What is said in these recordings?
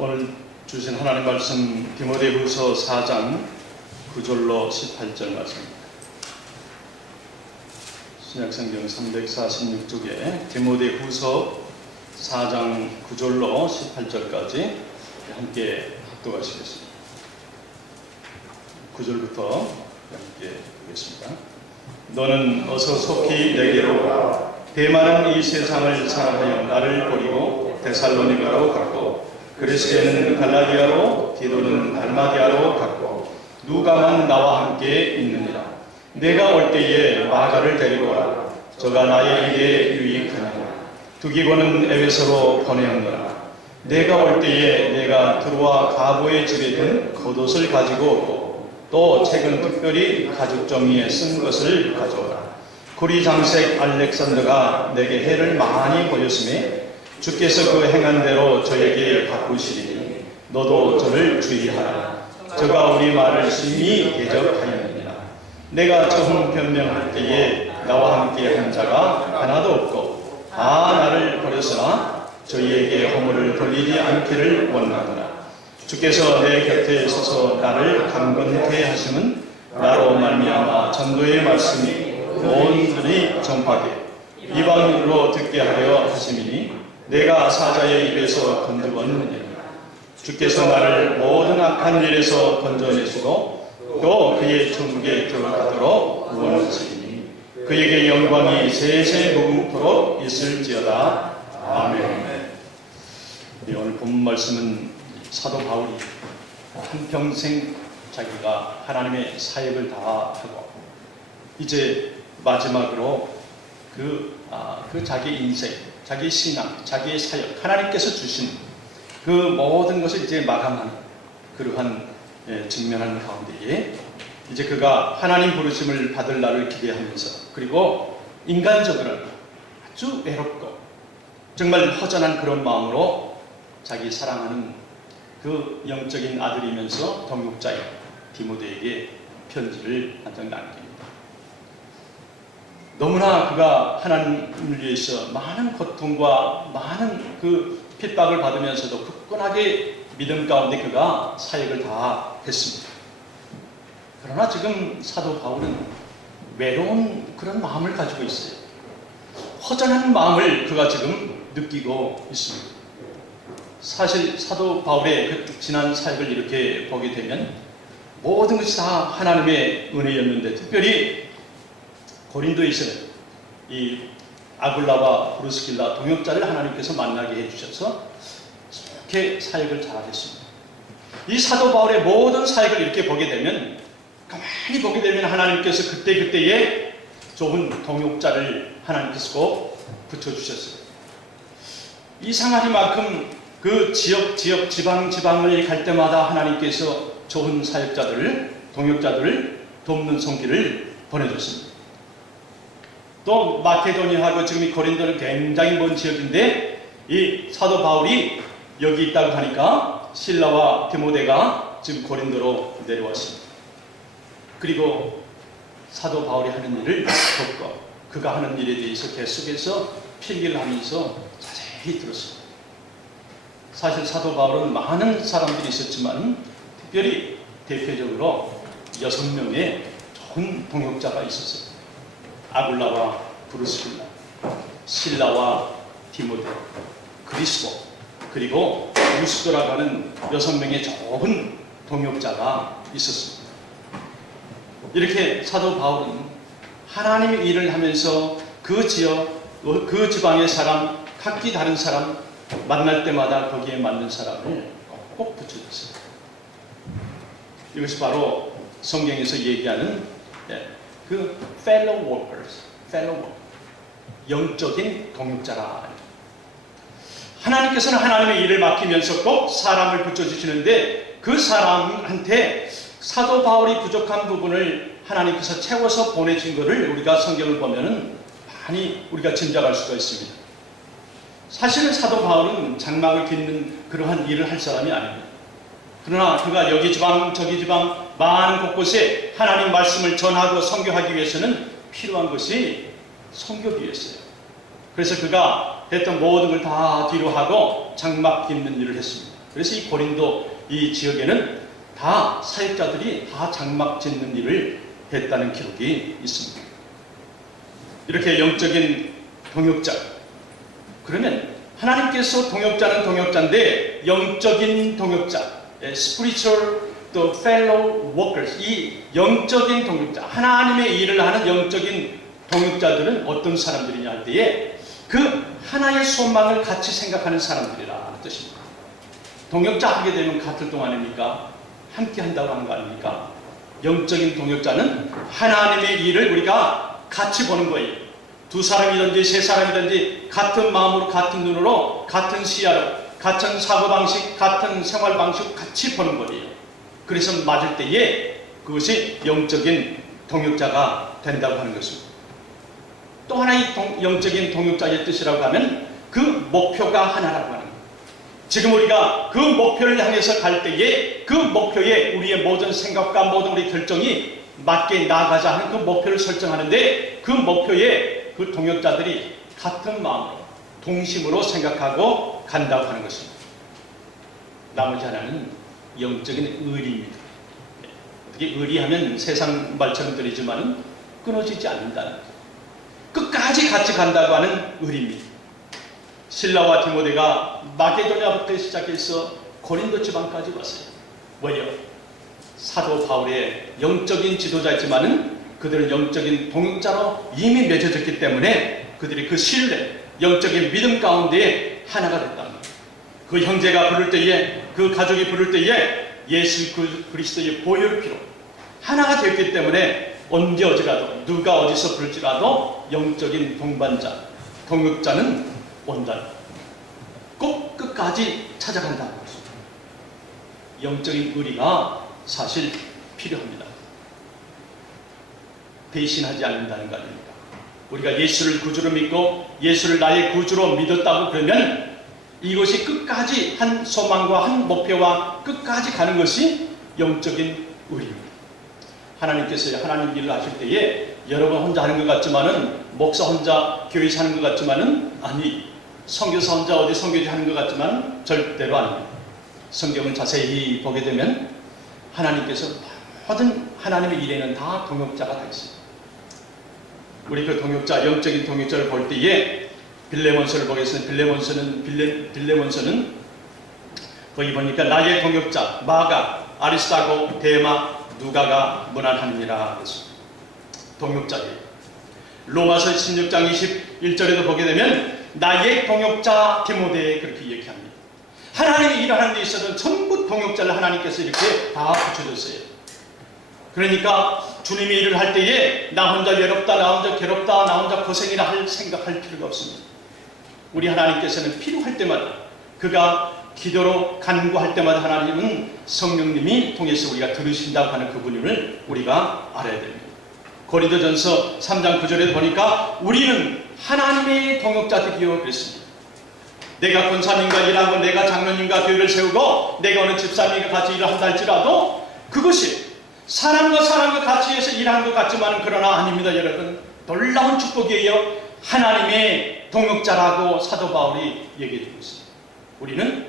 오늘 주신 하나님 말씀 디모데후서 4장 9절로 18절 말씀입니다. 신약성경 346쪽에 디모데후서 4장 9절로 18절까지 함께 합독하시겠습니다. 9절부터 함께 보겠습니다. 너는 어서 속히 내게로 가. 대만은 이 세상을 사랑하여 나를 버리고 데살로니가로 갔고, 그레스게는 갈라디아로, 디도는 달마디아로 갔고, 누가만 나와 함께 있느니라. 내가 올 때에 마가를 데리고 오라. 저가 나에게 유익하니라. 두기고는 에베소로 보내었노라. 내가 올 때에 내가 드로아 가보의 집에 든 겉옷을 가지고 오고, 또 책은 특별히 가죽 종이에 쓴 것을 가져오라. 구리 장색 알렉산더가 내게 해를 많이 보였으며 주께서 그 행한 대로 저에게 바꾸시리니 너도 저를 주의하라. 저가 우리 말을 심히 대적하였느니라. 내가 처음 변명할 때에 나와 함께 한 자가 하나도 없고 다 나를 버렸으나 저희에게 허물을 돌리지 않기를 원하노라. 주께서 내 곁에 서서 나를 강건케 하시면 나로 말미암아 전도의 말씀이 온 들이 전파되 이방인으로 듣게 하려 하심이니 내가 사자의 입에서 건져버리느니라. 주께서 나를 모든 악한 일에서 건져내시고 또 그의 천국에 들어가도록 원하시니 그에게 영광이 세세 무궁토록 있을지어다. 아멘. 오늘 본문 말씀은 사도 바울이 한평생 자기가 하나님의 사역을 다 하고 이제 마지막으로 그 자기 인생, 자기 신앙, 자기의 사역, 하나님께서 주신 그 모든 것을 이제 마감하는 그러한 직면하는 가운데에 이제 그가 하나님 부르심을 받을 날을 기대하면서 그리고 인간적으로는 아주 외롭고 정말 허전한 그런 마음으로 자기 사랑하는 그 영적인 아들이면서 동역자인 디모데에게 편지를 한 장 남깁니다. 너무나 그가 하나님을 위해서 많은 고통과 많은 그 핍박을 받으면서도 굳건하게 믿음 가운데 그가 사역을 다 했습니다. 그러나 지금 사도 바울은 외로운 그런 마음을 가지고 있어요. 허전한 마음을 그가 지금 느끼고 있습니다. 사실 사도 바울의 그 지난 사역을 이렇게 보게 되면 모든 것이 다 하나님의 은혜였는데 특별히 고린도에서는 이 아굴라와 브루스길라 동역자를 하나님께서 만나게 해주셔서 이렇게 사역을 잘했습니다. 이 사도 바울의 모든 사역을 이렇게 보게 되면 가만히 보게 되면 하나님께서 그때그때에 좋은 동역자를 하나님께서 꼭 붙여주셨어요. 이상하리만큼 그 지역 지방을 갈 때마다 하나님께서 좋은 사역자들을 동역자들을 돕는 손길을 보내줬습니다. 또 마케도니아하고 지금 이 고린도는 굉장히 먼 지역인데 이 사도 바울이 여기 있다고 하니까 실라와 디모데가 지금 고린도로 내려왔습니다. 그리고 사도 바울이 하는 일을 돕고 그가 하는 일에 대해서 계속해서 필기를 하면서 자세히 들었습니다. 사실 사도 바울은 많은 사람들이 있었지만 특별히 대표적으로 6명의 좋은 동역자가 있었어요. 아굴라와 브루스길라, 실라와 디모데, 그리스도, 그리고 유스도라고 하는 6명의 좋은 동역자가 있었습니다. 이렇게 사도 바울은 하나님의 일을 하면서 그 지역, 그 지방의 사람, 각기 다른 사람 만날 때마다 거기에 맞는 사람을 꼭 붙여줬어요. 이것이 바로 성경에서 얘기하는 그 fellow workers, 영적인 동역자라. 하나님께서는 하나님의 일을 맡기면서 꼭 사람을 붙여주시는데 그 사람한테 사도 바울이 부족한 부분을 하나님께서 채워서 보내신 것을 우리가 성경을 보면은 많이 우리가 짐작할 수가 있습니다. 사실은 사도 바울은 장막을 깃는 그러한 일을 할 사람이 아닙니다. 그러나 그가 여기 지방 저기 지방 많은 곳곳에 하나님 말씀을 전하고 선교하기 위해서는 필요한 것이 선교비였어요. 그래서 그가 했던 모든 걸 다 뒤로 하고 장막 깃는 일을 했습니다. 그래서 이 고린도 이 지역에는 다 사역자들이 다 장막 짓는 일을 했다는 기록이 있습니다. 이렇게 영적인 동역자, 그러면 하나님께서 동역자는 동역자인데 영적인 동역자, spiritual the fellow workers, 이 영적인 동역자, 하나님의 일을 하는 영적인 동역자들은 어떤 사람들이냐 할 때에 그 하나의 소망을 같이 생각하는 사람들이라 뜻입니다. 동역자 하게 되면 같을 동 아닙니까? 함께 한다고 하는 거 아닙니까? 영적인 동역자는 하나님의 일을 우리가 같이 보는 거예요. 두 사람이든지 세 사람이든지 같은 마음으로, 같은 눈으로, 같은 시야로, 같은 사고방식, 같은 생활방식 같이 보는 거예요. 그래서 맞을 때에 그것이 영적인 동역자가 된다고 하는 것입니다. 또 하나의 영적인 동역자의 뜻이라고 하면 그 목표가 하나라고 하는 거예요. 지금 우리가 그 목표를 향해서 갈 때에 그 목표에 우리의 모든 생각과 모든 우리 결정이 맞게 나아가자 하는 그 목표를 설정하는데 그 목표에 그 동역자들이 같은 마음으로 동심으로 생각하고 간다고 하는 것입니다. 나머지 하나는 영적인 의리입니다. 어떻게 의리하면 세상 말처럼 들리지만 끊어지지 않는다는 거예요. 끝까지 같이 간다고 하는 의리입니다. 실라와 디모데가 마게도냐부터 시작해서 고린도 지방까지 왔어요. 왜요? 사도 바울의 영적인 지도자이지만은 그들은 영적인 동역자로 이미 맺어졌기 때문에 그들이 그 신뢰, 영적인 믿음 가운데 하나가 됐다는 거예요. 그 형제가 부를 때에, 그 가족이 부를 때에 예수 그리스도의 보혈 피로 하나가 됐기 때문에 언제 어디라도 누가 어디서 부를지라도 영적인 동반자, 동역자는 온다. 꼭 끝까지 찾아간다는 것입니다. 영적인 의리가 사실 필요합니다. 배신하지 않는다는 거 아닙니까? 우리가 예수를 구주로 믿고 예수를 나의 구주로 믿었다고 그러면 이것이 끝까지 한 소망과 한 목표와 끝까지 가는 것이 영적인 의리입니다. 하나님께서 하나님 일을 하실 때에 여러분 혼자 하는 것 같지만은, 목사 혼자 교회에서 하는 것 같지만은, 아니, 선교사 혼자 어디 선교지 하는 것 같지만 절대로 아닙니다. 성경을 자세히 보게 되면 하나님께서 모든 하나님의 일에는 다 동역자가 다 있습니다. 우리 그 동역자, 영적인 동역자를 볼 때에 빌레몬서를 보겠습니다. 빌레몬서는 거기 보니까 나의 동역자 마가, 아리스타고, 데마, 누가가 문안하느니라 그랬습니다. 동역자예요. 로마서 16장 21절에도 보게 되면 나의 동역자 디모데 그렇게 얘기합니다. 하나님이 일하는 데 있어서는 전부 동역자를 하나님께서 이렇게 다 붙여줬어요. 그러니까 주님이 일을 할 때에 나 혼자 외롭다, 나 혼자 괴롭다, 나 혼자 고생이라 생각할 필요가 없습니다. 우리 하나님께서는 필요할 때마다, 그가 기도로 간구할 때마다 하나님은 성령님이 통해서 우리가 들으신다고 하는 그분임을 우리가 알아야 됩니다. 고린도전서 3장 9절에 보니까 우리는 하나님의 동역자들이요 그랬습니다. 내가 권사님과 일하고 내가 장로님과 교회를 세우고 내가 어느 집사님과 같이 일을 한다 할지라도 그것이 사람과 같이 해서 일하는 것 같지만 그러나 아닙니다. 여러분, 놀라운 축복이에요. 하나님의 동역자라고 사도 바울이 얘기해 주고 있습니다. 우리는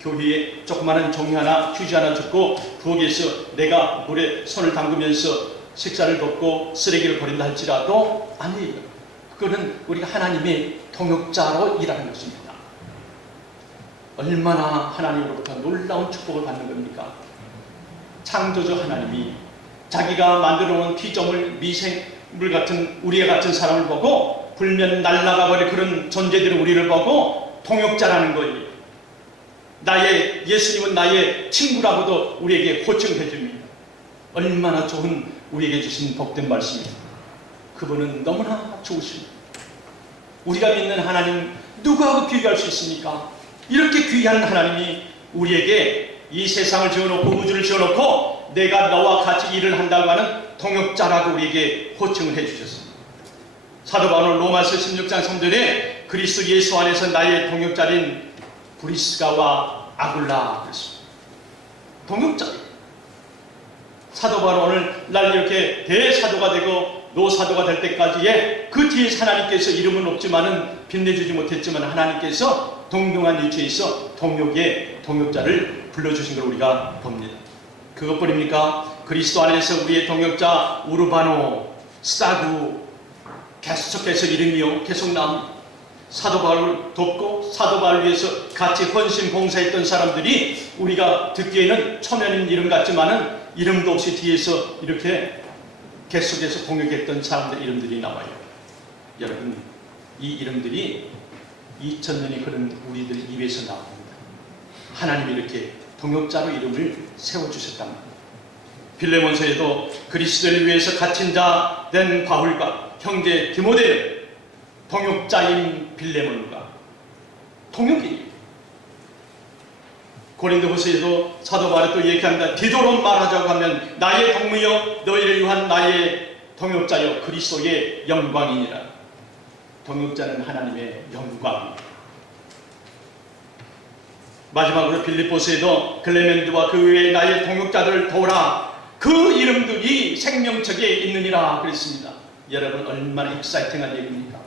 교회에 조그마한 종이 하나, 휴지 하나 줬고 부엌에서 내가 물에 손을 담그면서 식사를 덮고 쓰레기를 버린다 할지라도 아니에요. 그거는 우리가 하나님의 동역자로 일하는 것입니다. 얼마나 하나님으로부터 놀라운 축복을 받는 겁니까? 창조주 하나님이 자기가 만들어 놓은 피조물, 미생물 같은 우리와 같은 사람을 보고 불면 날아가 버릴 그런 존재들은 우리를 보고 동역자라는 거예요. 예수님은 나의 친구라고도 우리에게 호칭해 줍니다. 얼마나 좋은 우리에게 주신 복된 말씀입니다. 그분은 너무나 좋으십니다. 우리가 믿는 하나님 누구하고 비교할 수 있습니까? 이렇게 귀한 하나님이 우리에게 이 세상을 지어놓고 우주를 지어놓고 내가 너와 같이 일을 한다고 하는 동역자라고 우리에게 호칭을 해주셨습니다. 사도 바울은 로마서 16장 3절에 그리스도 예수 안에서 나의 동역자인 브리스가와 아굴라 그랬습니다. 동역자예요. 사도 바울은 오늘날 이렇게 대사도가 되고 노사도가 될 때까지의 그 뒤에 하나님께서 이름은 없지만은 빛내주지 못했지만 하나님께서 동등한 위치에서 동역의 동역자를 불러주신 걸 우리가 봅니다. 그것뿐입니까? 그리스도 안에서 우리의 동역자 우르바노, 스타구 계속해서 이름이요 계속 나옵니다. 사도 바울을 돕고 사도 바울을 위해서 같이 헌신 봉사했던 사람들이 우리가 듣기에는 초면인 이름 같지만은 이름도 없이 뒤에서 이렇게 계속해서 동역했던 사람들 이름들이 나와요. 여러분, 이 이름들이 2000년이 흐른 우리들 입에서 나옵니다. 하나님이 이렇게 동역자로 이름을 세워주셨답니다. 빌레몬서에도 그리스도를 위해서 갇힌 자 된 바울과 형제 디모데는 동역자인 빌레몬과 동역이에요. 고린도후서에도 사도 바울이 또 얘기합니다. 디도로 말하자고 하면 나의 동무여 너희를 위한 나의 동역자여 그리스도의 영광이니라. 동역자는 하나님의 영광입니다. 마지막으로 빌립보서에도 클레멘드와 그 외에 나의 동역자들을 도우라. 그 이름들이 생명책에 있느니라 그랬습니다. 여러분 얼마나 익사이팅한 얘기입니까?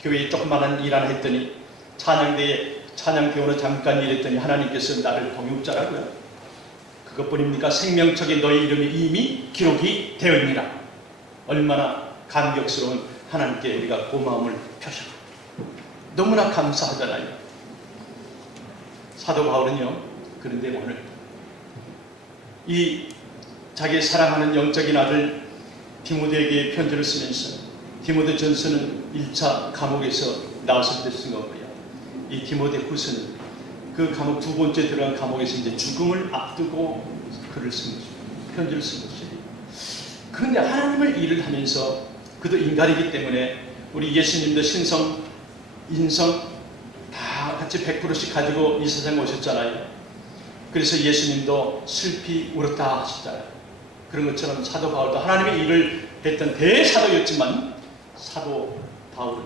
교회에 조그마한 일 하나 했더니 찬양대에 찬양대원을 잠깐 일했더니 하나님께서 나를 동역자라고요. 그것뿐입니까? 생명책에 너희 이름이 이미 기록이 되어 있느니라. 얼마나 감격스러운 하나님께 우리가 고마움을 표시합니다. 너무나 감사하잖아요. 사도 바울은요, 그런데 오늘 이 자기 사랑하는 영적인 아들 디모데에게 편지를 쓰면서 디모데 전서는 1차 감옥에서 나왔을 때 쓴 거고요. 이 디모데 후서는 그 감옥 두 번째 들어간 감옥에서 이제 죽음을 앞두고 글을 쓴 거죠. 편지를 쓴 거죠. 그런데 하나님을 일을 하면서 그도 인간이기 때문에 우리 예수님도 신성, 인성 다 같이 100%씩 가지고 이 세상에 오셨잖아요. 그래서 예수님도 슬피 울었다 하시잖아요. 그런 것처럼 사도 바울도 하나님의 일을 했던 대사도였지만 사도 바울은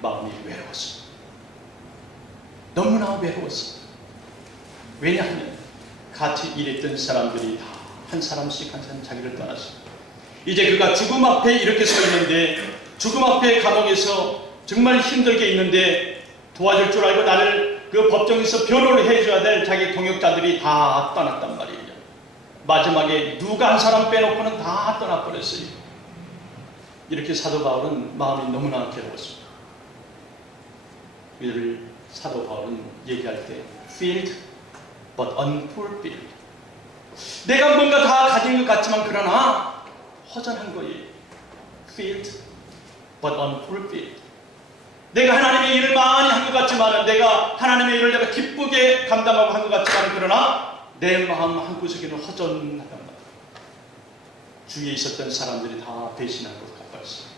마음이 외로웠습니다. 너무나 외로웠습니다. 왜냐하면 같이 일했던 사람들이 다 한 사람씩 한 사람 자기를 떠났습니다. 이제 그가 죽음 앞에 이렇게 서 있는데 죽음 앞에 감옥에서 정말 힘들게 있는데 도와줄 줄 알고 나를 그 법정에서 변호를 해줘야 될 자기 동역자들이 다 떠났단 말이에요. 마지막에 누가 한 사람 빼놓고는 다 떠나버렸어요. 이렇게 사도 바울은 마음이 너무나 괴로웠습니다. 이를 사도 바울은 얘기할 때 filled but unfulfilled. 내가 뭔가 다 가진 것 같지만 그러나 허전한 거예요. filled but unfulfilled. 내가 하나님의 일을 많이 한 것 같지만 내가 하나님의 일을 내가 기쁘게 감당하고 한 것 같지만 그러나 내 마음 한구석에는 허전하단 말이에요. 주위에 있었던 사람들이 다 배신한 것 같았어요.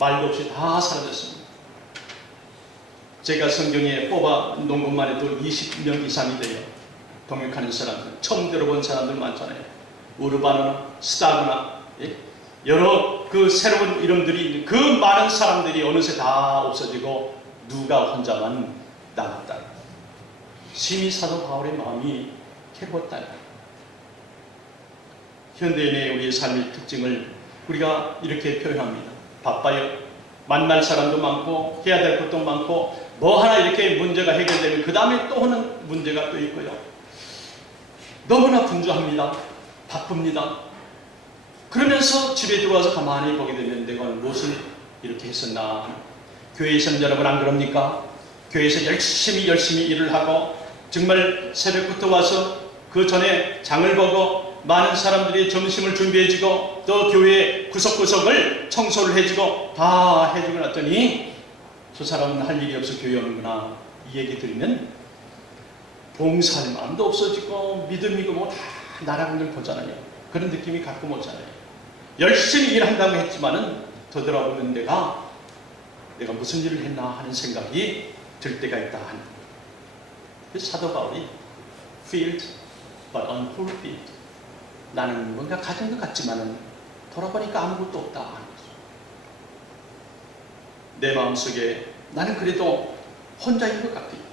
말도 없이 다 사라졌습니다. 제가 성경에 뽑아 놓은 것만 해도 20명 이상이 돼요. 동역하는 사람들, 처음 들어본 사람들 많잖아요. 우르바노나 스타구나, 예? 여러 그 새로운 이름들이 있는 그 많은 사람들이 어느새 다 없어지고 누가 혼자만 남았다. 심히 사도 바울의 마음이 괴로웠다. 현대인의 우리의 삶의 특징을 우리가 이렇게 표현합니다. 바빠요. 만날 사람도 많고 해야 될 것도 많고 뭐 하나 이렇게 문제가 해결되면 그 다음에 또 하는 문제가 또 있고요. 너무나 분주합니다. 바쁩니다. 그러면서 집에 들어와서 가만히 보게 되면 내가 무엇을 이렇게 했었나. 교회에서는 여러분 안 그럽니까? 교회에서 열심히 일을 하고 정말 새벽부터 와서 그 전에 장을 보고 많은 사람들이 점심을 준비해주고 또 교회 구석구석을 청소를 해주고 다 해주고 났더니 저 사람은 할 일이 없어 교회 오는구나. 이 얘기 들으면 봉사할 마음도 없어지고 믿음이고 뭐 다 나락을 보잖아요. 그런 느낌이 가끔 오잖아요. 열심히 일한다고 했지만은 되돌아보면 내가 무슨 일을 했나 하는 생각이 들 때가 있다 하는 거예요. 그래서 사도 바울이 filled but unfulfilled. 나는 뭔가 가진 것 같지만은 돌아보니까 아무것도 없다 하는 거죠. 내 마음속에 나는 그래도 혼자인 것 같아요.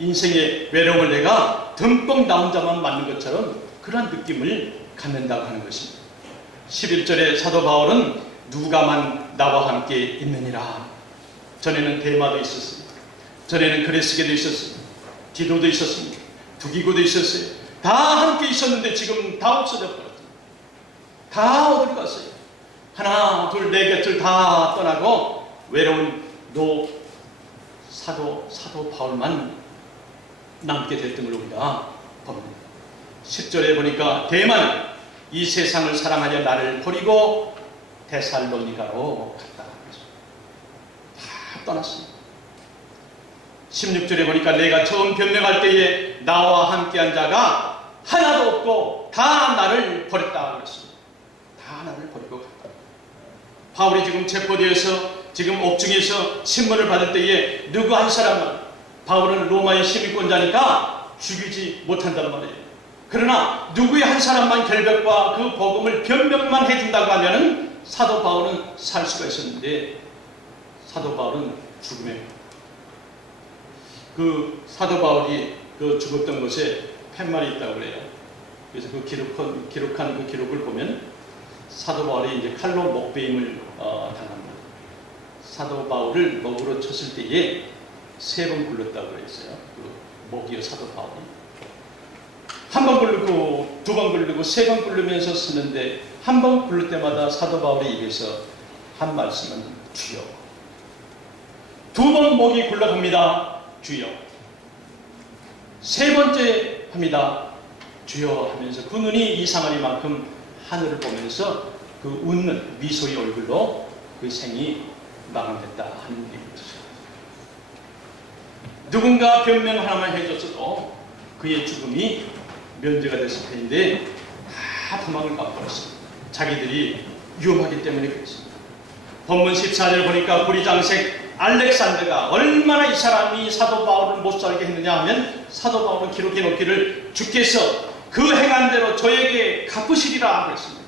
인생의 외로움을 내가 듬뿍 나 혼자만 맞는 것처럼 그런 느낌을 갖는다고 하는 것입니다. 11절에 사도 바울은 누가만 나와 함께 있느니라. 전에는 데마도 있었습니다. 전에는 그레스게도 있었습니다. 디도도 있었습니다. 두기고도 있었어요. 다 함께 있었는데 지금 다 없어져 버렸습니다. 다 어디로 갔어요? 하나, 둘, 네 곁을 다 떠나고 외로운 사도 바울만 남게 됐던 걸 우리가 봅니다. 10절에 보니까 대만 이 세상을 사랑하여 나를 버리고 데살로니가로 갔다. 다 떠났습니다. 16절에 보니까 내가 처음 변명할 때에 나와 함께한 자가 하나도 없고 다 나를 버렸다 그랬습니다. 다 나를 버리고 갔다. 바울이 지금 체포되어서 지금 옥중에서 신문을 받을 때에 누구 한 사람만, 바울은 로마의 시민권자니까 죽이지 못한단 말이에요. 그러나 누구의 한 사람만 결백과 그 복음을 변명만 해준다고 하면은 사도 바울은 살 수가 있었는데 사도 바울은 죽음에, 그 사도 바울이 그 죽었던 곳에 팻말이 있다고 그래요. 그래서 그 기록한 그 기록을 보면 사도 바울이 이제 칼로 목베임을 당합니다. 사도 바울을 목으로 쳤을 때에 3번 굴렀다고 그랬어요. 그 목이요 사도 바울이 한 번 굴르고 2번 굴르고 3번 굴르면서 쓰는데 한 번 굴를 때마다 사도 바울의 입에서 한 말씀은 주여. 2번 목이 굴러갑니다. 주여. 3번째 합니다. 주여 하면서 그 눈이 이상하리만큼 하늘을 보면서 그 웃는 미소의 얼굴로 그 생이 마감됐다 하는 얘기입니다. 누군가 변명 하나만 해줬어도 그의 죽음이 면제가 됐을 텐데 다 도망을 가버렸습니다. 자기들이 위험하기 때문에 그렇습니다. 본문 14절 보니까 구리장색 알렉산더가 얼마나 이 사람이 사도 바울을 못 살게 했느냐 하면 사도 바울은 기록해 놓기를 주께서 그 행한 대로 저에게 갚으시리라 그랬습니다.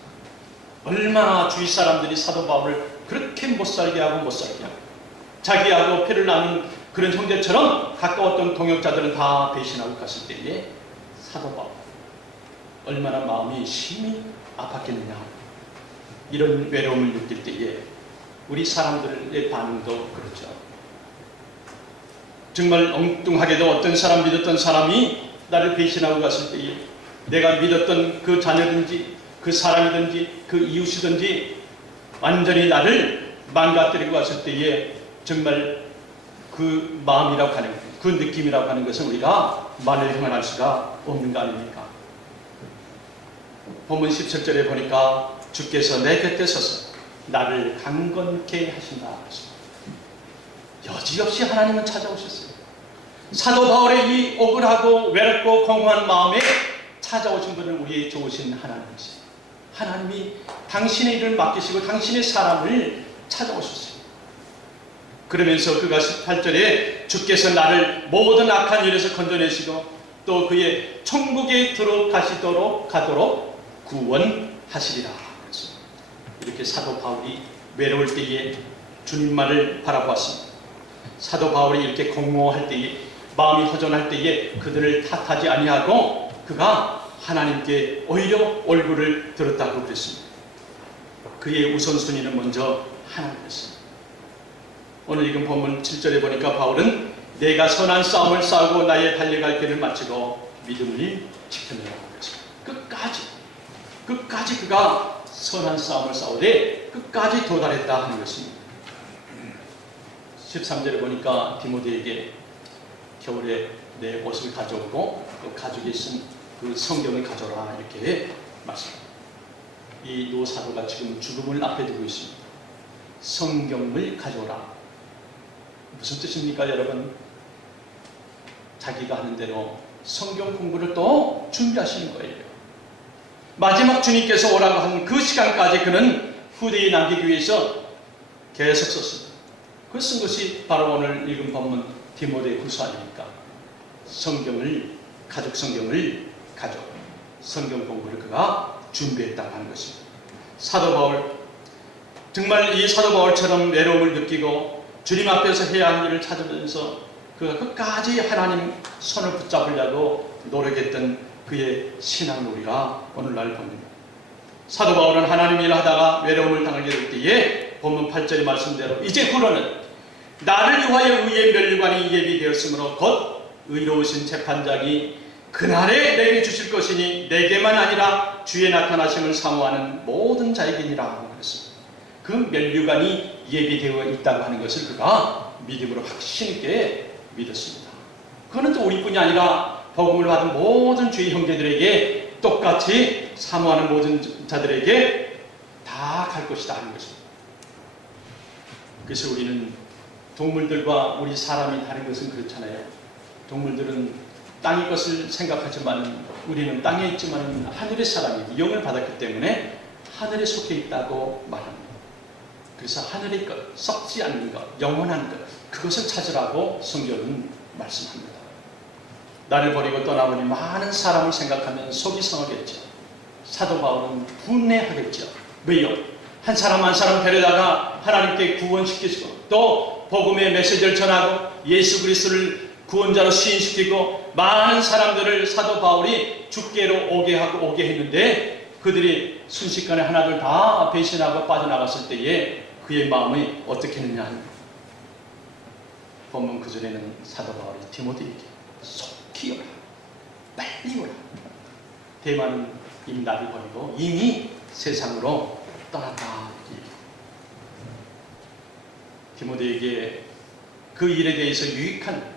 얼마나 주위 사람들이 사도 바울을 그렇게 못 살게 하고 자기하고 피를 나눈 그런 형제처럼 가까웠던 동역자들은 다 배신하고 갔을 때에 사도 바울 얼마나 마음이 심히 아팠겠느냐. 이런 외로움을 느낄 때에 우리 사람들의 반응도 그렇죠. 정말 엉뚱하게도 어떤 사람 믿었던 사람이 나를 배신하고 갔을 때에 내가 믿었던 그 자녀든지 그 사람이든지 그 이웃이든지 완전히 나를 망가뜨리고 갔을 때에 정말 그 마음이라고 하는 그 느낌이라고 하는 것은 우리가 말을 형언할 수가 없는 거 아닙니까? 본문 17절에 보니까 주께서 내 곁에 서서 나를 강건케 하신다. 여지없이 하나님은 찾아오셨어요. 사도 바울의 이 억울하고 외롭고 공허한 마음에 찾아오신 분은 우리의 좋으신 하나님이세요. 하나님이 당신의 일을 맡기시고 당신의 사람을 찾아오셨어요. 그러면서 그가 18절에 주께서 나를 모든 악한 일에서 건져내시고 또 그의 천국에 가도록 구원하시리라. 이렇게 사도 바울이 외로울 때에 주님만을 바라보았습니다. 사도 바울이 이렇게 공모할 때에 마음이 허전할 때에 그들을 탓하지 아니하고 그가 하나님께 오히려 얼굴을 들었다고 그랬습니다. 그의 우선순위는 먼저 하나님이었습니다. 오늘 읽은 본문 7절에 보니까 바울은 내가 선한 싸움을 싸우고 나의 달려갈 길을 마치고 믿음을 지켜내라고 그랬습니다. 끝까지 그가 선한 싸움을 싸우되 끝까지 도달했다 하는 것입니다. 13절에 보니까 디모데에게 겨울에 내 옷을 가져오고 또 가죽에 쓴 그 성경을 가져라 이렇게 말씀합니다. 이 노사도가 지금 죽음을 앞에 두고 있습니다. 성경을 가져오라. 무슨 뜻입니까 여러분? 자기가 하는 대로 성경 공부를 또 준비하시는 거예요. 마지막 주님께서 오라고 한 그 시간까지 그는 후대에 남기기 위해서 계속 썼습니다. 그 쓴 것이 바로 오늘 읽은 본문 디모데 후서 아닙니까? 가죽 성경을 가져 성경 공부를 그가 준비했다고 하는 것입니다. 사도 바울, 정말 이 사도 바울처럼 외로움을 느끼고 주님 앞에서 해야 할 일을 찾으면서 그가 끝까지 하나님 손을 붙잡으려고 노력했던 그의 신앙놀이가 오늘날 봅니다. 사도 바울은 하나님 일을 하다가 외로움을 당하게 될 때에 본문 8절의 말씀대로 이제 후로는 나를 위하여 의의 면류관이 예비되었으므로 곧 의로우신 재판장이 그날에 내게 주실 것이니 내게만 아니라 주의 나타나심을 사모하는 모든 자에게니라 그랬습니다. 그 면류관이 예비되어 있다고 하는 것을 그가 믿음으로 확신 있게 믿었습니다. 그거는 또 우리뿐이 아니라 복음을 받은 모든 주의 형제들에게 똑같이 사모하는 모든 자들에게 다 갈 것이다 하는 것입니다. 그래서 우리는 동물들과 우리 사람이 다른 것은 그렇잖아요. 동물들은 땅의 것을 생각하지만 우리는 땅에 있지만 하늘의 사람이 영을 받았기 때문에 하늘에 속해 있다고 말합니다. 그래서 하늘의 것, 썩지 않는 것, 영원한 것, 그것을 찾으라고 성경은 말씀합니다. 나를 버리고 떠나보니 많은 사람을 생각하면 속이 상하겠죠. 사도 바울은 분해하겠죠. 왜요? 한 사람 한 사람 데려다가 하나님께 구원시키시고 또 복음의 메시지를 전하고 예수 그리스도를 구원자로 시인시키고 많은 사람들을 사도 바울이 주께로 오게 했는데 그들이 순식간에 하나둘 다 배신하고 빠져나갔을 때에 그의 마음이 어떻게 했느냐 하는 본문 구절에는 사도 바울이 디모데에게 속히 오라, 빨리 오라. 대만은 이미 나를 버리고 이미 세상으로 떠났다. 디모데에게 그 일에 대해서 유익한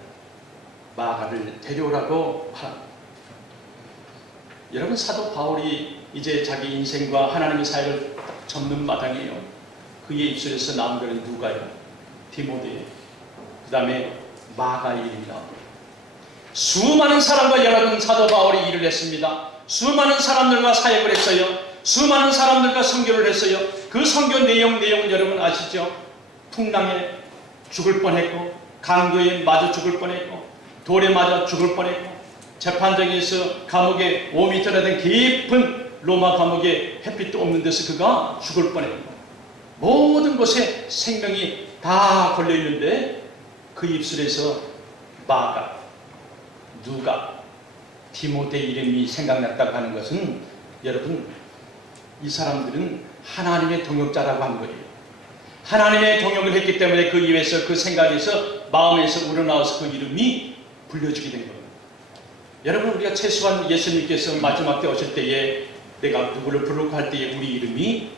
마가를 데려오라고 말합니다. 여러분, 사도 바울이 이제 자기 인생과 하나님의 사역을 접는 마당이에요. 그의 입술에서 나온 것은 누가요? 디모데. 그 다음에 마가의 이름이 나옵니다. 수많은 사람과 여러분 사도 바울이 일을 했습니다. 수많은 사람들과 사역을 했어요. 수많은 사람들과 선교를 했어요. 그 선교 내용은 여러분 아시죠? 풍랑에 죽을 뻔했고 강도에 맞아 죽을 뻔했고 돌에 맞아 죽을 뻔했고 재판장에서 감옥에 5m나 된 깊은 로마 감옥에 햇빛도 없는 데서 그가 죽을 뻔했고 모든 곳에 생명이 다 걸려있는데 그 입술에서 마가, 누가, 디모데 이름이 생각났다고 하는 것은 여러분 이 사람들은 하나님의 동역자라고 한 거예요. 하나님의 동역을 했기 때문에 그 입에서 그 생각에서 마음에서 우러나와서 그 이름이 불려주게 된 겁니다. 여러분 우리가 최소한 예수님께서 마지막 때 오실 때에 내가 누구를 부르고 할 때에 우리 이름이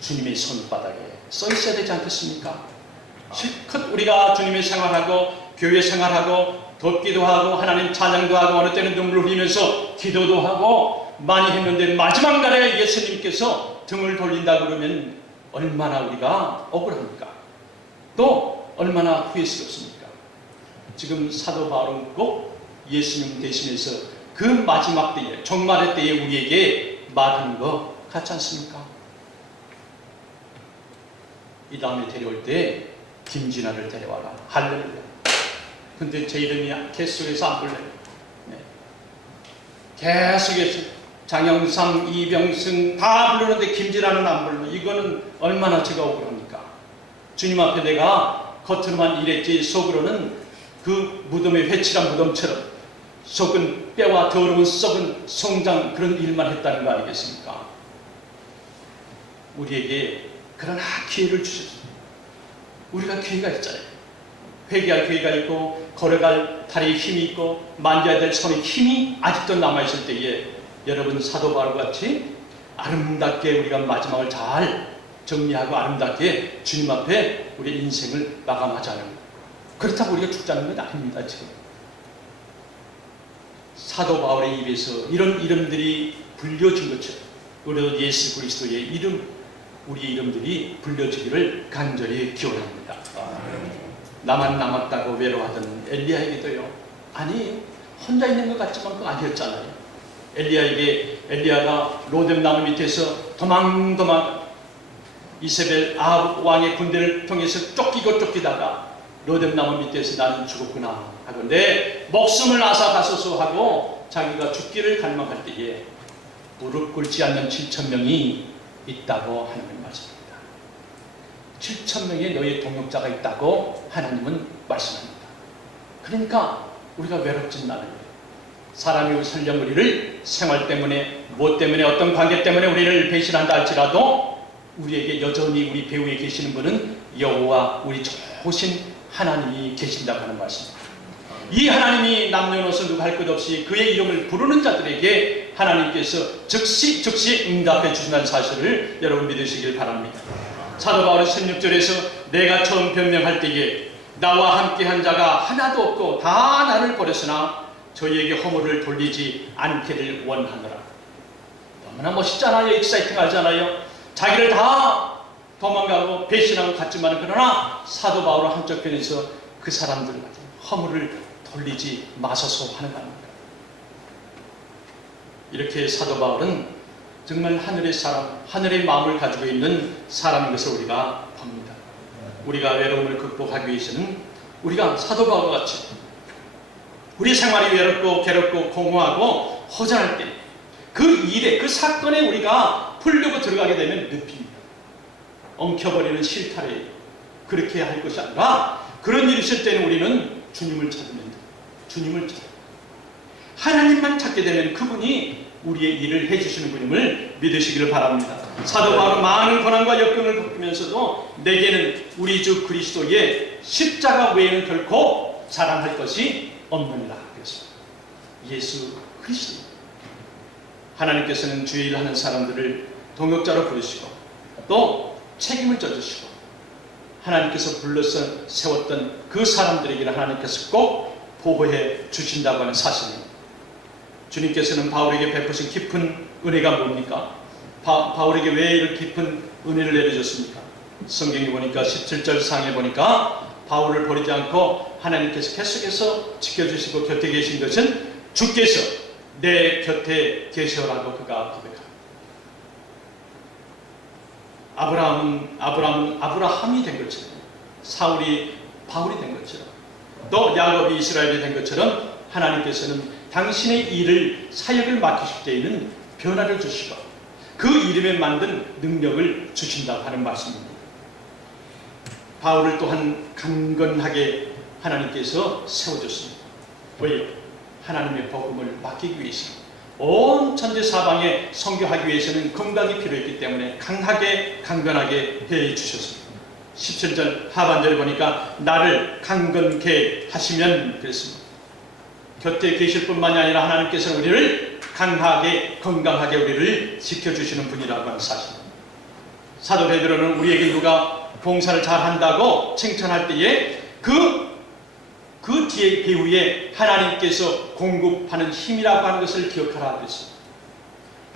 주님의 손바닥에 써 있어야 되지 않겠습니까? 실컷 우리가 주님의 생활하고 교회 생활하고 돕기도 하고 하나님 찬양도 하고 어느 때는 눈물을 흘리면서 기도도 하고 많이 했는데 마지막 날에 예수님께서 등을 돌린다 그러면 얼마나 우리가 억울합니까? 또 얼마나 후회스럽습니까? 지금 사도 바울은 꼭 예수님 대신해서 그 마지막 때에 종말의 때에 우리에게 말하는 거 같지 않습니까? 이 다음에 데려올 때 김진아를 데려와라. 할렐루야. 근데 제 이름이 계속해서 안 불러요. 네. 계속해서 장영삼, 이병승 다 부르는데 김진아는 안 불러. 이거는 얼마나 제가 억울합니까? 주님 앞에 내가 겉으로만 일했지 속으로는 그 무덤에 회칠한 무덤처럼 속은 뼈와 더러운 썩은 송장 그런 일만 했다는 거 아니겠습니까? 우리에게 그런 기회를 주셨어요. 우리가 기회가 있잖아요. 회개할 기회가 있고 걸어갈 다리에 힘이 있고 만져야 될 손에 힘이 아직도 남아있을 때에 여러분 사도 바울과 같이 아름답게 우리가 마지막을 잘 정리하고 아름답게 주님 앞에 우리 인생을 마감하자는 거예요. 그렇다고 우리가 죽자는 건 아닙니다. 지금 사도 바울의 입에서 이런 이름들이 불려진 것처럼 우리 예수 그리스도의 이름, 우리의 이름들이 불려지기를 간절히 기원합니다. 나만 남았다고 외로워하던 엘리야에게도요. 아니 혼자 있는 것 같지만 그거 아니었잖아요. 엘리야가 로뎀 나무 밑에서 도망도망 이세벨 아합 왕의 군대를 통해서 쫓기다가 로뎀 나무 밑에서 나는 죽었구나 하고 내 목숨을 앗아가소서 하고 자기가 죽기를 갈망할 때에 무릎 꿇지 않는 7,000명이 있다고 하나님은 말씀합니다. 7,000명의 너의 동역자가 있다고 하나님은 말씀합니다. 그러니까 우리가 외롭진 않아요. 사람이 설령 우리를 생활 때문에 무엇 때문에 어떤 관계 때문에 우리를 배신한다 할지라도 우리에게 여전히 우리 배후에 계시는 분은 여호와 우리 좋으신 하나님이 계신다고 하는 말씀입니다. 이 하나님이 남녀노소 누구 할 것 없이 그의 이름을 부르는 자들에게 하나님께서 즉시 응답해 주신다는 사실을 여러분 믿으시길 바랍니다. 사도 바울은 16절에서 내가 처음 변명할 때에 나와 함께한 자가 하나도 없고 다 나를 버렸으나 저희에게 허물을 돌리지 않기를 원하노라. 너무나 멋있잖아요. 익사이팅하잖아요. 자기를 다 도망가고 배신하고 갔지만 그러나 사도 바울은 한쪽 편에서 그 사람들한테 허물을 돌리지 마소서 하는 겁니다. 이렇게 사도 바울은 정말 하늘의 사람, 하늘의 마음을 가지고 있는 사람인 것을 우리가 봅니다. 우리가 외로움을 극복하기 위해서는 우리가 사도 바울과 같이 우리 생활이 외롭고 괴롭고 공허하고 허전할 때 그 일에 그 사건에 우리가 풀려고 들어가게 되면 늪입니다. 엉켜버리는 실타래 그렇게 할 것이 아니라 그런 일이 있을 때는 우리는 주님을 찾으면 돼요. 주님을 찾아요. 하나님만 찾게 되면 그분이 우리의 일을 해주시는 분임을 믿으시기를 바랍니다. 사도 바울은 많은 고난과 역경을 겪으면서도 내게는 우리 주 그리스도의 십자가 외에는 결코 자랑할 것이 없느니라 그랬습니다. 예수 그리스도. 하나님께서는 주의 일 하는 사람들을 동역자로 부르시고 또 책임을 져주시고 하나님께서 불러서 세웠던 그 사람들에게는 하나님께서 꼭 보호해 주신다고 하는 사실입니다. 주님께서는 바울에게 베푸신 깊은 은혜가 뭡니까? 바울에게 왜 이런 깊은 은혜를 내려줬습니까? 성경에 보니까 17절 상에 보니까 바울을 버리지 않고 하나님께서 계속해서 지켜주시고 곁에 계신 것은 주께서 내 곁에 계셔라고 그가 고백합니다. 아브라함은 아브라함이 된 것처럼 사울이 바울이 된 것처럼 또 야곱이 이스라엘이 된 것처럼 하나님께서는 당신의 일을 사역을 맡기실 때에는 변화를 주시고 그 이름에 만든 능력을 주신다고 하는 말씀입니다. 바울을 또한 강건하게 하나님께서 세워줬습니다. 왜요? 하나님의 복음을 맡기기 위해서 온 천지 사방에 선교하기 위해서는 건강이 필요했기 때문에 강하게 강건하게 해주셨습니다. 17절 하반절에 보니까 나를 강건케 하시면 그랬습니다. 곁에 계실 뿐만이 아니라 하나님께서는 우리를 강하게 건강하게 우리를 지켜주시는 분이라고 하는 사실입니다. 사도 베드로는 우리에게 누가 봉사를 잘한다고 칭찬할 때에 그 뒤에 배후에 하나님께서 공급하는 힘이라고 하는 것을 기억하라 그랬습니다.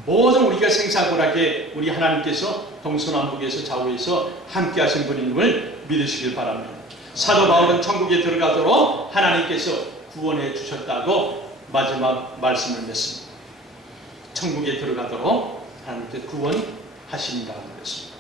모든 우리가 생사고락에 우리 하나님께서 동서남북에서 좌우에서 함께 하신 분임을 믿으시길 바랍니다. 사도 바울은 천국에 들어가도록 하나님께서 구원해 주셨다고 마지막 말씀을 맺습니다. 천국에 들어가도록 하나님께서 구원하신다고 그랬습니다.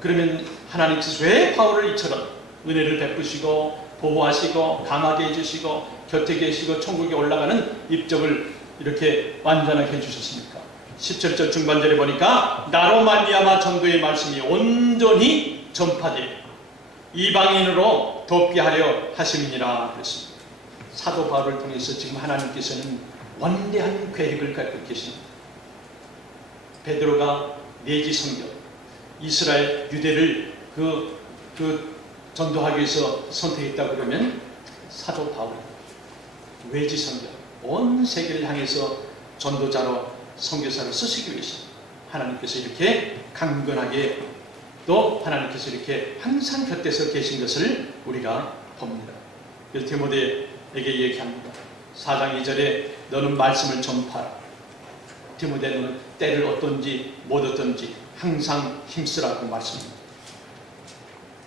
그러면 하나님께서 왜 바울을 이처럼 은혜를 베푸시고 보호하시고 강하게 해주시고 곁에 계시고 천국에 올라가는 입적을 이렇게 완전하게 해주셨습니까? 17절 중반절에 보니까 나로 말미암아 전도의 말씀이 온전히 전파되어 이방인으로 돕게 하려 하심이니라 그랬습니다. 사도 바울을 통해서 지금 하나님께서는 원대한 계획을 갖고 계십니다. 베드로가 내지 성경 이스라엘 유대를 전도하기 위해서 선택했다 그러면 사도 바울 외지 선교 온 세계를 향해서 전도자로 선교사를 쓰시기 위해서 하나님께서 이렇게 강건하게 또 하나님께서 이렇게 항상 곁에서 계신 것을 우리가 봅니다. 그래서 디모데에게 얘기합니다. 4장 2절에 너는 말씀을 전파하라. 디모데 너는 때를 어떤지 못 어떤지 항상 힘쓰라고 말씀합니다.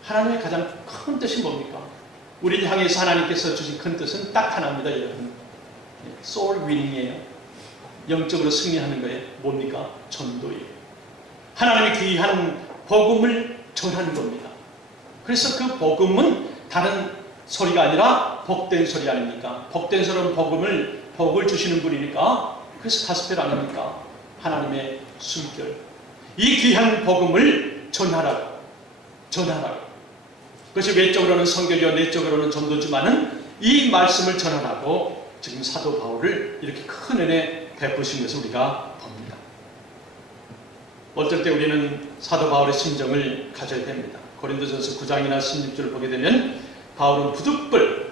하나님의 가장 큰 뜻이 뭡니까? 우리를 향해서 하나님께서 주신 큰 뜻은 딱 하나입니다, 여러분. soul winning이에요. 영적으로 승리하는 거예요. 뭡니까? 전도예요. 하나님의 귀한 복음을 전하는 겁니다. 그래서 그 복음은 다른 소리가 아니라 복된 소리 아닙니까? 복된 소리는 복을 주시는 분이니까 그래서 가스펠 아닙니까? 하나님의 숨결. 이 귀한 복음을 전하라고. 그것이 외적으로는 선교요 내적으로는 전도지만은 이 말씀을 전하라고 지금 사도 바울을 이렇게 큰 은혜 베푸신 것을 우리가 봅니다. 어쩔 때 우리는 사도 바울의 심정을 가져야 됩니다. 고린도전서 9장이나 16절을 보게 되면 바울은 부득불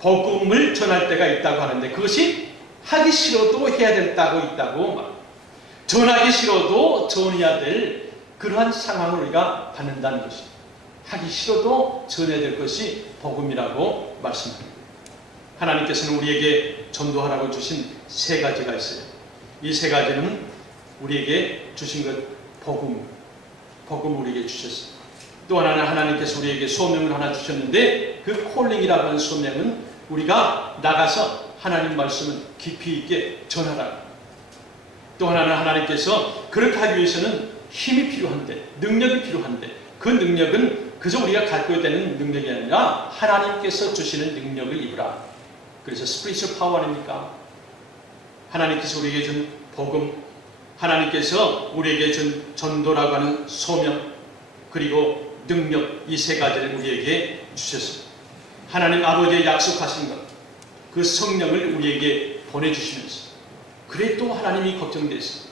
복음을 전할 때가 있다고 하는데 그것이 하기 싫어도 해야 된다고 있다고 전하기 싫어도 전해야 될 그러한 상황을 우리가 받는다는 것이 하기 싫어도 전해야 될 것이 복음이라고 말씀합니다. 하나님께서는 우리에게 전도하라고 주신 세 가지가 있어요. 이 세 가지는 우리에게 주신 것 복음을 우리에게 주셨어요. 또 하나는 하나님께서 우리에게 소명을 하나 주셨는데 그 콜링이라고 하는 소명은 우리가 나가서 하나님 말씀을 깊이 있게 전하라. 또 하나는 하나님께서 그렇게 하기 위해서는 힘이 필요한데 능력이 필요한데 그 능력은 그저 우리가 갖고 되는 능력이 아니라 하나님께서 주시는 능력을 입으라. 그래서 스피리추얼 파워 아닙니까? 하나님께서 우리에게 준 복음, 하나님께서 우리에게 준 전도라고 하는 소명, 그리고 능력, 이 세 가지를 우리에게 주셨습니다. 하나님 아버지의 약속하신 것, 그 성령을 우리에게 보내주시면서 그래 또 하나님이 걱정돼서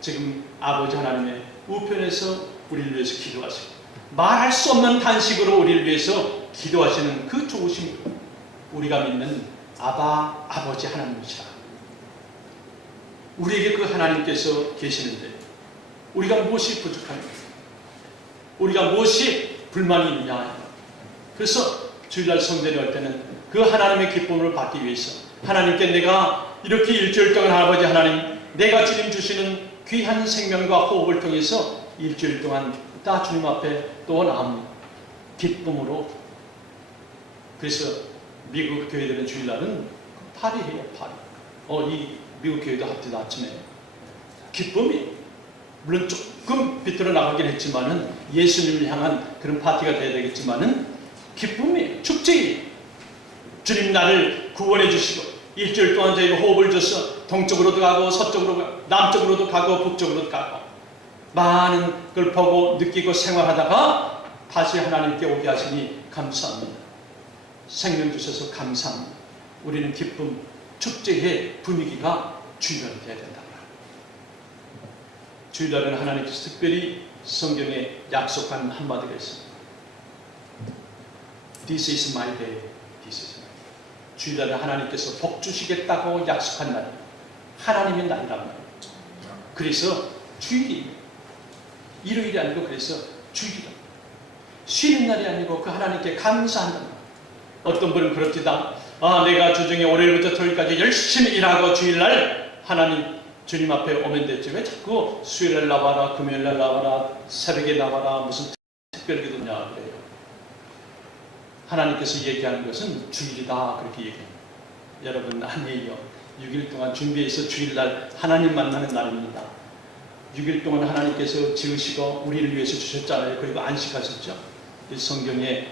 지금 아버지 하나님의 우편에서 우리를 위해서 기도하시고 말할 수 없는 단식으로 우리를 위해서 기도하시는 그 좋으신 우리가 믿는 아버지 하나님이시라. 우리에게 그 하나님께서 계시는데 우리가 무엇이 부족합니까? 우리가 무엇이 불만이 있느냐? 그래서 주일날 성전에 올 때는 그 하나님의 기쁨을 받기 위해서 하나님께 내가 이렇게 일주일 동안 아버지 하나님 내가 주님 주시는 귀한 생명과 호흡을 통해서 일주일 동안 다 주님 앞에 또 나옵니다. 기쁨으로. 그래서 미국 교회들은 주일날은 파리해요. 파리. 이 미국 교회도 합디도 아침에 기쁨이 물론 조금 비틀어 나가긴 했지만은 예수님을 향한 그런 파티가 돼야 되겠지만은 기쁨이 축제이 주님 나를 구원해 주시고 일주일 동안 저희가 호흡을 줘서 동쪽으로도 가고 서쪽으로 가고 남쪽으로도 가고 북쪽으로도 가고 많은 걸 보고 느끼고 생활하다가 다시 하나님께 오게 하시니 감사합니다. 생명 주셔서 감사합니다. 우리는 기쁨 축제의 분위기가 주일날이 되어야 된다. 주일날은 하나님께서 특별히 성경에 약속한 한마디가 있습니다. This is my day. This is my day. 주일날은 하나님께서 복 주시겠다고 약속한 날, 하나님의 날이란 말이에요. 그래서 주일이 일요일이 아니고 그래서 주일이다. 쉬는 날이 아니고 그 하나님께 감사한다. 어떤 분은 그렇지다. 내가 주중에 월요일부터 토요일까지 열심히 일하고 주일날 하나님 주님 앞에 오면 됐지 왜 자꾸 수요일날 나와라 금요일날 나와라 새벽에 나와라 무슨 특별기도냐 그래요. 하나님께서 얘기하는 것은 주일이다 그렇게 얘기합니다. 여러분 아니에요. 6일 동안 준비해서 주일날 하나님 만나는 날입니다. 6일 동안 하나님께서 지으시고 우리를 위해서 주셨잖아요. 그리고 안식하셨죠. 이 성경의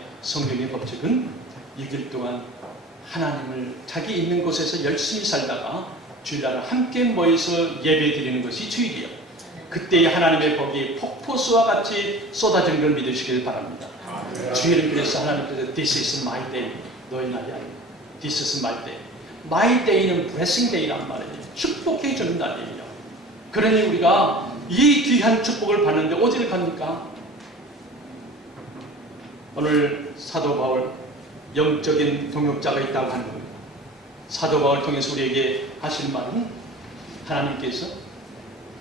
법칙은 6일 동안 하나님을 자기 있는 곳에서 열심히 살다가 주일날 함께 모여서 예배 드리는 것이 주일이에요. 그때의 하나님의 복이 폭포수와 같이 쏟아지는 걸 믿으시길 바랍니다. 주일은 그래서 하나님께서 This is my day. 너의 날이 아닙니다. This is my day. My day는 blessing day란 말이에요. 축복해 주는 날이에요. 그러니 우리가 이 귀한 축복을 받는데 어디를 갑니까? 오늘 사도 바울 영적인 동역자가 있다고 하는 겁니다. 사도 바울 통해서 우리에게 하실 말은 하나님께서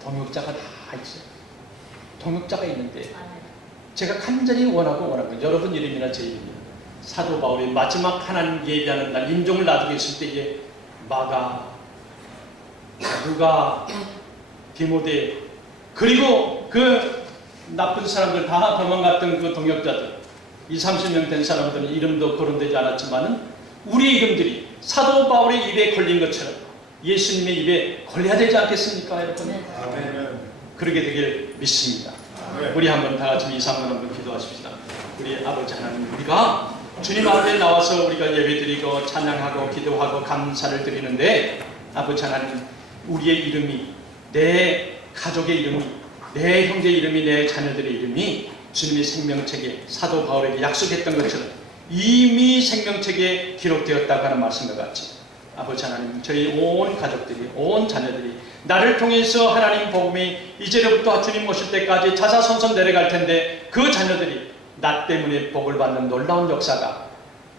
동역자가 다 있어요. 동역자가 있는데 제가 간절히 원하고 여러분 이름이나 제 이름이나 사도 바울이 마지막 하나님 예배하는 날 임종을 놔두고 있을 때에 마가, 누가, 디모데 그리고 그 나쁜 사람들 다 도망갔던 그 동역자들 20-30명 된 사람들은 이름도 거론되지 않았지만은 우리 이름들이 사도 바울의 입에 걸린 것처럼 예수님의 입에 걸려야 되지 않겠습니까 여러분? 아멘. 그러게 되길 믿습니다. 아멘. 우리 한번 다 같이 이상을 한번 기도하십시다. 우리 아버지 하나님 우리가 주님 앞에 나와서 우리가 예배드리고 찬양하고 기도하고 감사를 드리는데 아버지 하나님 우리의 이름이 내 가족의 이름이 내 형제 이름이 내 자녀들의 이름이 주님의 생명책에 사도 바울에게 약속했던 것처럼 이미 생명책에 기록되었다고 하는 말씀과 같이 아버지 하나님 저희 온 가족들이 온 자녀들이 나를 통해서 하나님 복음이 이제로부터 주님 오실 때까지 자자손손 내려갈 텐데 그 자녀들이 나 때문에 복을 받는 놀라운 역사가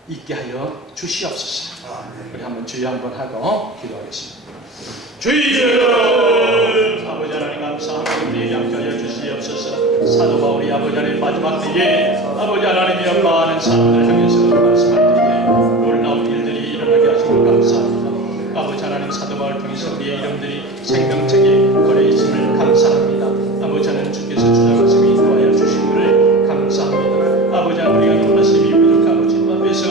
있게 하여 주시옵소서. 우리 한번 주여 한번 하고 기도하겠습니다. 주여, 아버지 하나님 감사합니다. 우리에게 함께하여 주시옵소서. 사도 바울이 아버지 하나님 마지막 때에 아버지 하나님이여 많은 사람들을 향해서 말씀할 때에 놀라운 일들이 일어나게 하시고 감사합니다. 아버지 하나님 사도 바울 통해서 우리의 이름들이 생명책에 걸려 있음을 감사합니다. 아버지 하나님 주께서 주장하시고 인도하여 주심을 감사합니다. 아버지 하나님 우리가 놀라심이 부족하고 주님 앞에서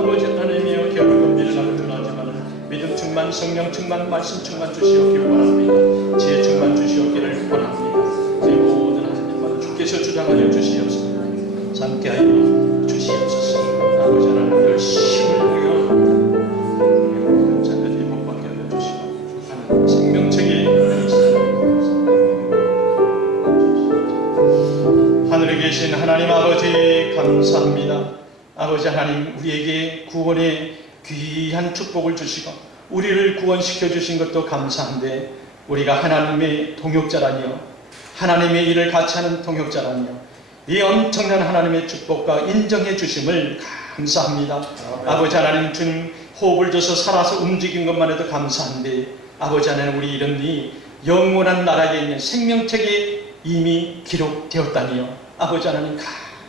아버지 하나님이여 겨울은 미련하고 놀라지만 믿음 충만, 성령 충만, 말씀 충만 주시옵기를 원합니다. 지혜 충만 주시옵기를 원합니다. 제 모든 하나님과 주께서 주장하여 주시옵소서. 함께하여 주시옵소서. 아버지 하나님 열심을 하여 자녀들이 복받게 하여 주시고 생명책에 하늘에 계신 하나님 아버지 감사합니다. 아버지 하나님 우리에게 구원의 귀한 축복을 주시고 우리를 구원시켜 주신 것도 감사한데 우리가 하나님의 동역자라니요, 하나님의 일을 같이 하는 동역자라니요, 이 엄청난 하나님의 축복과 인정해 주심을 감사합니다. 아버지 하나님 주님 호흡을 줘서 살아서 움직인 것만 해도 감사한데 아버지 하나님 우리 이름이 영원한 나라에 있는 생명책에 이미 기록되었다니요. 아버지 하나님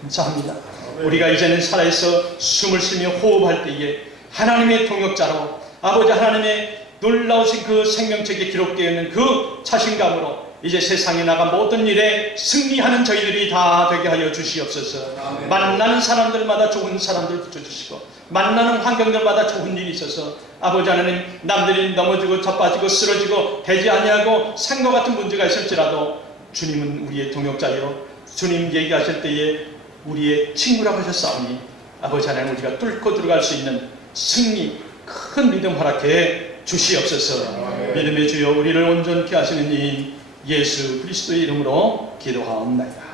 감사합니다. 우리가 이제는 살아있어 숨을 쉬며 호흡할 때에 하나님의 동역자로 아버지 하나님의 놀라우신 그 생명책에 기록되어 있는 그 자신감으로 이제 세상에 나가 모든 일에 승리하는 저희들이 다 되게 하여 주시옵소서. 아멘. 만나는 사람들마다 좋은 사람들 붙여주시고 만나는 환경들마다 좋은 일이 있어서 아버지 하나님 남들이 넘어지고 자빠지고 쓰러지고 되지 아니하고 산과 같은 문제가 있을지라도 주님은 우리의 동역자요, 주님 얘기하실 때에 우리의 친구라고 하셨사오니 아버지 하나님 우리가 뚫고 들어갈 수 있는 승리, 큰 믿음 허락해 주시옵소서. 믿음의 주여 우리를 온전케 하시는 이 예수 그리스도의 이름으로 기도하옵나이다.